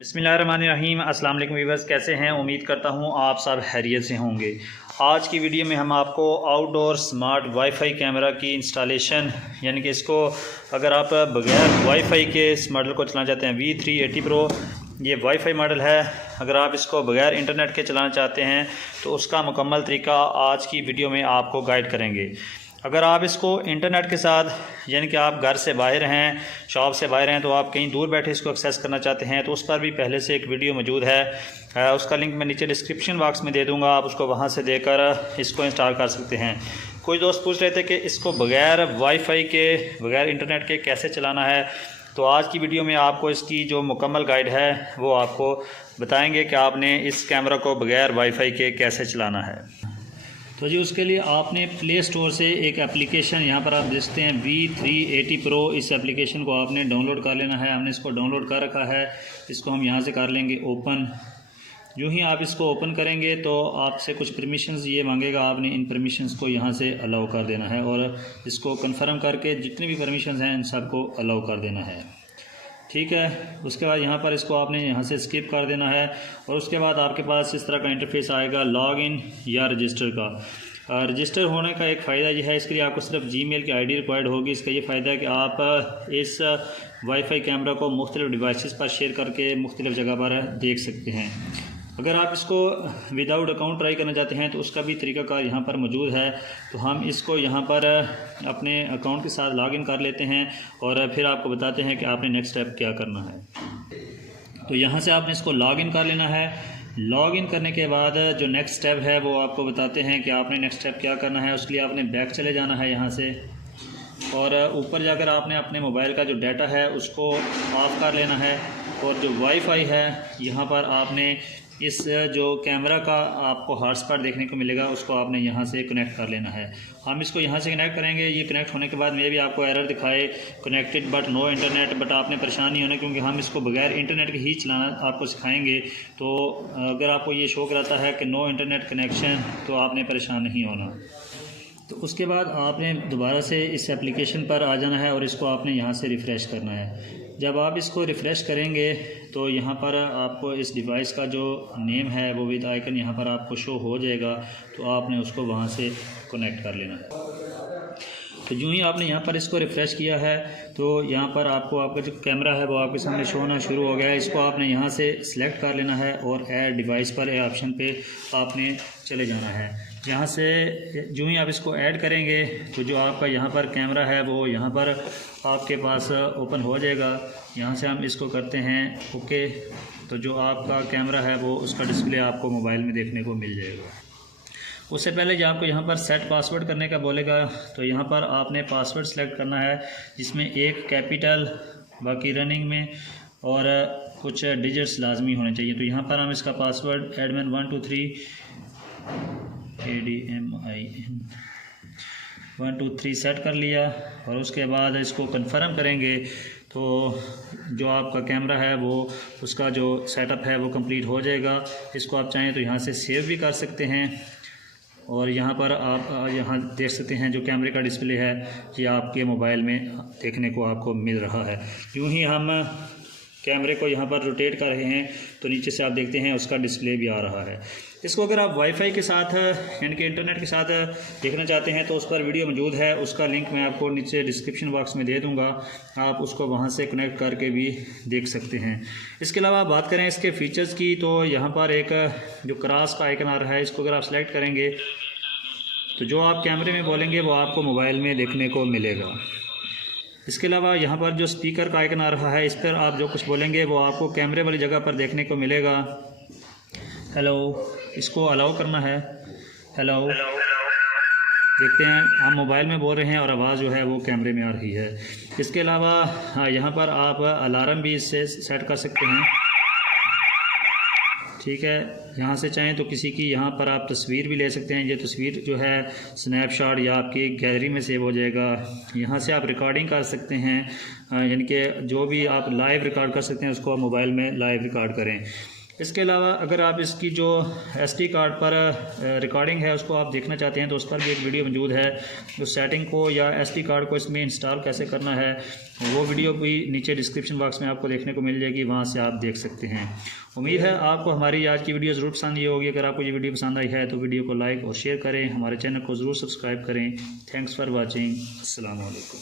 बिस्मिल्लाहिर्रहमानिर्रहीम। अस्सलाम वालेकुम व्यूअर्स, कैसे हैं? उम्मीद करता हूं आप सब खैरियत से होंगे। आज की वीडियो में हम आपको आउटडोर स्मार्ट वाईफाई कैमरा की इंस्टॉलेशन यानी कि इसको अगर आप बगैर वाईफाई के इस मॉडल को चलाना चाहते हैं V380 Pro, ये वाईफाई मॉडल है। अगर आप इसको बगैर इंटरनेट के चलाना चाहते हैं तो उसका मुकम्मल तरीका आज की वीडियो में आपको गाइड करेंगे। अगर आप इसको इंटरनेट के साथ यानी कि आप घर से बाहर हैं, शॉप से बाहर हैं, तो आप कहीं दूर बैठे इसको एक्सेस करना चाहते हैं तो उस पर भी पहले से एक वीडियो मौजूद है। उसका लिंक मैं नीचे डिस्क्रिप्शन बॉक्स में दे दूंगा, आप उसको वहां से देकर इसको इंस्टॉल कर सकते हैं। कुछ दोस्त पूछ रहे थे कि इसको बगैर वाईफाई के, बगैर इंटरनेट के कैसे चलाना है, तो आज की वीडियो में आपको इसकी जो मुकम्मल गाइड है वो आपको बताएँगे कि आपने इस कैमरा को बगैर वाईफाई के कैसे चलाना है। तो जी उसके लिए आपने प्ले स्टोर से एक एप्लीकेशन यहाँ पर आप देखते हैं V380 Pro, इस एप्लीकेशन को आपने डाउनलोड कर लेना है। हमने इसको डाउनलोड कर रखा है, इसको हम यहाँ से कर लेंगे ओपन। यूँ ही आप इसको ओपन करेंगे तो आपसे कुछ परमिशंस ये मांगेगा, आपने इन परमिशंस को यहाँ से अलाउ कर देना है और इसको कन्फर्म करके जितनी भी परमिशंस हैं इन सबको अलाउ कर देना है। ठीक है, उसके बाद यहाँ पर इसको आपने यहाँ से स्किप कर देना है और उसके बाद आपके पास इस तरह का इंटरफेस आएगा लॉग इन या रजिस्टर का। रजिस्टर होने का एक फ़ायदा यह है, इसके लिए आपको सिर्फ जीमेल की आईडी रिक्वायर्ड होगी। इसका ये फ़ायदा है कि आप इस वाईफाई कैमरा को मुख्तलिफ डिवाइसेस पर शेयर करके मुख्तलिफ जगह पर देख सकते हैं। अगर आप इसको विदाउट अकाउंट ट्राई करना चाहते हैं तो उसका भी तरीक़ाकार यहाँ पर मौजूद है। तो हम इसको यहाँ पर अपने अकाउंट के साथ लॉगिन कर लेते हैं और फिर आपको बताते हैं कि आपने नेक्स्ट स्टेप क्या करना है। तो यहाँ से आपने इसको लॉगिन कर लेना है। लॉगिन करने के बाद जो नेक्स्ट स्टेप है वो आपको बताते हैं कि आपने नेक्स्ट स्टेप क्या करना है। उसके लिए आपने बैक चले जाना है यहाँ से और ऊपर जाकर आपने अपने मोबाइल का जो डाटा है उसको ऑफ़ कर लेना है और जो वाईफाई है यहाँ पर आपने इस जो कैमरा का आपको हॉटस्पॉट देखने को मिलेगा उसको आपने यहाँ से कनेक्ट कर लेना है। हम इसको यहाँ से कनेक्ट करेंगे। ये कनेक्ट होने के बाद मे भी आपको एरर दिखाए connected but no internet, but आपने परेशान नहीं होना क्योंकि हम इसको बगैर इंटरनेट के ही चलाना आपको सिखाएंगे। तो अगर आपको ये शो कराता है कि नो इंटरनेट कनेक्शन तो आपने परेशान नहीं होना। तो उसके बाद आपने दोबारा से इस एप्लीकेशन पर आ जाना है और इसको आपने यहाँ से रिफ़्रेश करना है। जब आप इसको रिफ़्रेश करेंगे तो यहाँ पर आपको इस डिवाइस का जो नेम है वो विद आइकन यहाँ पर आपको शो हो जाएगा, तो आपने उसको वहाँ से कनेक्ट कर लेना है। तो यूँ ही आपने यहाँ पर इसको रिफ़्रेश किया है तो यहाँ पर आपको आपका जो कैमरा है वो आपके सामने शो होना शुरू हो गया है। इसको आपने यहाँ से सिलेक्ट कर लेना है और ऐड डिवाइस पर ए ऑप्शन पे आपने चले जाना है। यहाँ से यूँ ही आप इसको ऐड करेंगे तो जो आपका यहाँ पर कैमरा है वो यहाँ पर आपके पास ओपन हो जाएगा। यहाँ से हम इसको करते हैं ओके। तो जो आपका कैमरा है वो उसका डिस्प्ले आपको मोबाइल में देखने को मिल जाएगा। उससे पहले जो आपको यहाँ पर सेट पासवर्ड करने का बोलेगा तो यहाँ पर आपने पासवर्ड सेलेक्ट करना है जिसमें एक कैपिटल, बाकी रनिंग में और कुछ डिजिट्स लाजमी होने चाहिए। तो यहाँ पर हम इसका पासवर्ड एडमिन 123 सेट कर लिया और उसके बाद इसको कंफर्म करेंगे तो जो आपका कैमरा है वो उसका जो सेटअप है वो कंप्लीट हो जाएगा। इसको आप चाहें तो यहाँ से सेव भी कर सकते हैं और यहाँ पर आप यहाँ देख सकते हैं जो कैमरे का डिस्प्ले है ये आपके मोबाइल में देखने को आपको मिल रहा है। यूँ ही हम कैमरे को यहाँ पर रोटेट कर रहे हैं तो नीचे से आप देखते हैं उसका डिस्प्ले भी आ रहा है। इसको अगर आप वाईफाई के साथ यानी कि इंटरनेट के साथ देखना चाहते हैं तो उस पर वीडियो मौजूद है, उसका लिंक मैं आपको नीचे डिस्क्रिप्शन बॉक्स में दे दूंगा, आप उसको वहां से कनेक्ट करके भी देख सकते हैं। इसके अलावा बात करें इसके फ़ीचर्स की तो यहाँ पर एक जो क्रॉस का आइकन आ रहा है इसको अगर आप सेलेक्ट करेंगे तो जो आप कैमरे में बोलेंगे वो आपको मोबाइल में देखने को मिलेगा। इसके अलावा यहाँ पर जो स्पीकर का आइकन आ रहा है इस पर आप जो कुछ बोलेंगे वो आपको कैमरे वाली जगह पर देखने को मिलेगा। हेलो, इसको अलाउ करना है। हेलो, देखते हैं हम मोबाइल में बोल रहे हैं और आवाज़ जो है वो कैमरे में आ रही है। इसके अलावा यहाँ पर आप अलार्म भी इससे सेट कर सकते हैं। ठीक है, यहाँ से चाहें तो किसी की यहाँ पर आप तस्वीर भी ले सकते हैं। ये तस्वीर जो है स्नैपशॉट या आपकी गैलरी में सेव हो जाएगा। यहाँ से आप रिकॉर्डिंग कर सकते हैं, यानी कि जो भी आप लाइव रिकॉर्ड कर सकते हैं उसको आप मोबाइल में लाइव रिकॉर्ड करें। इसके अलावा अगर आप इसकी जो SD कार्ड पर रिकॉर्डिंग है उसको आप देखना चाहते हैं तो उस पर भी एक वीडियो मौजूद है। उस सेटिंग को या SD कार्ड को इसमें इंस्टॉल कैसे करना है वो वीडियो भी नीचे डिस्क्रिप्शन बॉक्स में आपको देखने को मिल जाएगी, वहाँ से आप देख सकते हैं। उम्मीद है आपको हमारी आज की वीडियो ज़रूर पसंद आई होगी। अगर आपको ये वीडियो पसंद आई है तो वीडियो को लाइक और शेयर करें, हमारे चैनल को ज़रूर सब्सक्राइब करें। Thanks for watching. अस्सलाम वालेकुम।